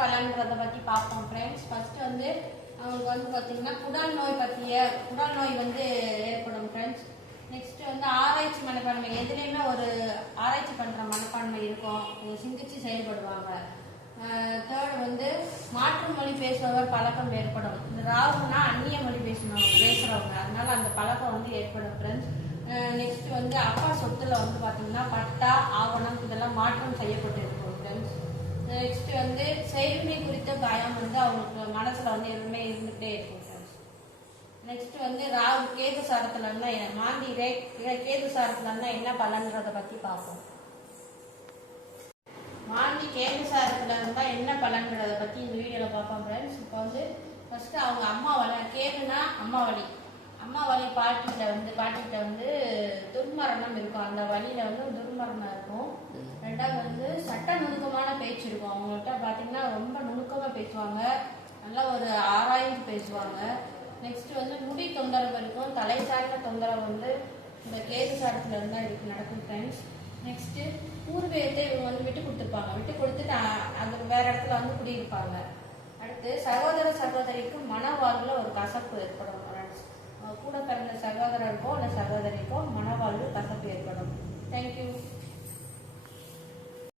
பலன்றதை பற்றி பார்ப்போம் friends. First வந்து அவங்களுக்கு வந்து பார்த்தீங்கன்னா குடல் நோய் வந்து ஏற்படும் ஃப்ரெண்ட்ஸ். நெக்ஸ்ட் வந்து ஆராய்ச்சி மனப்பான்மை, எதுலேயுமே ஒரு ஆராய்ச்சி பண்ணுற மனப்பான்மை இருக்கும், சிந்திச்சு செயல்படுவாங்க. தேர்ட் வந்து மாற்று மொழி பேசுபவர் பழக்கம் ஏற்படும். இந்த ராகுனா அந்நிய மொழி பேசுறவங்க, அதனால அந்த பழக்கம் வந்து ஏற்படும் ஃப்ரெண்ட்ஸ். நெக்ஸ்ட் வந்து அப்பா சொத்துல வந்து பார்த்தீங்கன்னா பட்டா ஆவணம் இதெல்லாம் மாற்றம் செய்யப்பட்டு இருக்கும் ஃப்ரெண்ட்ஸ். நெக்ஸ்ட் வந்து செய்தி குறித்த பயம் வந்து அவங்களுக்கு மனசுல வந்து எதுவுமே இருந்துகிட்டே இருக்கும் ஃப்ரெண்ட்ஸ். நெக்ஸ்ட் வந்து ராகு கேது சாரத்துல இருந்தா மாந்தி கேது சாரத்துல இருந்தா என்ன பலன்றதை பத்தி பார்ப்போம். மாந்தி கேது சாரத்துல இருந்தா என்ன பலன்றதை பத்தி இந்த வீடியோல பார்ப்போம் ஃப்ரெண்ட்ஸ். இப்போ வந்து ஃபர்ஸ்ட் அவங்க அம்மா வழி, கேதுனா அம்மா வழி பாட்டிகிட்ட வந்து துர்மரணம் இருக்கும், அந்த வழியில வந்து துர்மரணம் இருக்கும். ரெண்டாவது வந்து சட்ட நுணுக்கமான பேச்சு இருக்கும், அவங்கள்ட்ட பார்த்தீங்கன்னா ரொம்ப நுணுக்கமாக பேசுவாங்க, நல்லா ஒரு ஆராய்ந்து பேசுவாங்க. நெக்ஸ்ட் வந்து முடி தொந்தரவு இருக்கும், தலை சார்ந்த தொந்தரவு வந்து இந்த கேது சாரத்துல இருந்தா இதுக்கு நடக்கும் ஃப்ரெண்ட்ஸ். நெக்ஸ்ட் பூர்வீகத்தை இவங்க வந்து விட்டு கொடுத்துட்டு அந்த வேற இடத்துல வந்து குடியிருப்பாங்க. அடுத்து சகோதரிக்கு மனவாழ்வுல ஒரு கசப்பு ஏற்படும் ஃப்ரெண்ட்ஸ். கூட பிறந்த சகோதரருக்கோ இல்லை சகோதரிக்கோ மனவாழ்வு கசப்பு ஏற்படும். தேங்க்யூ.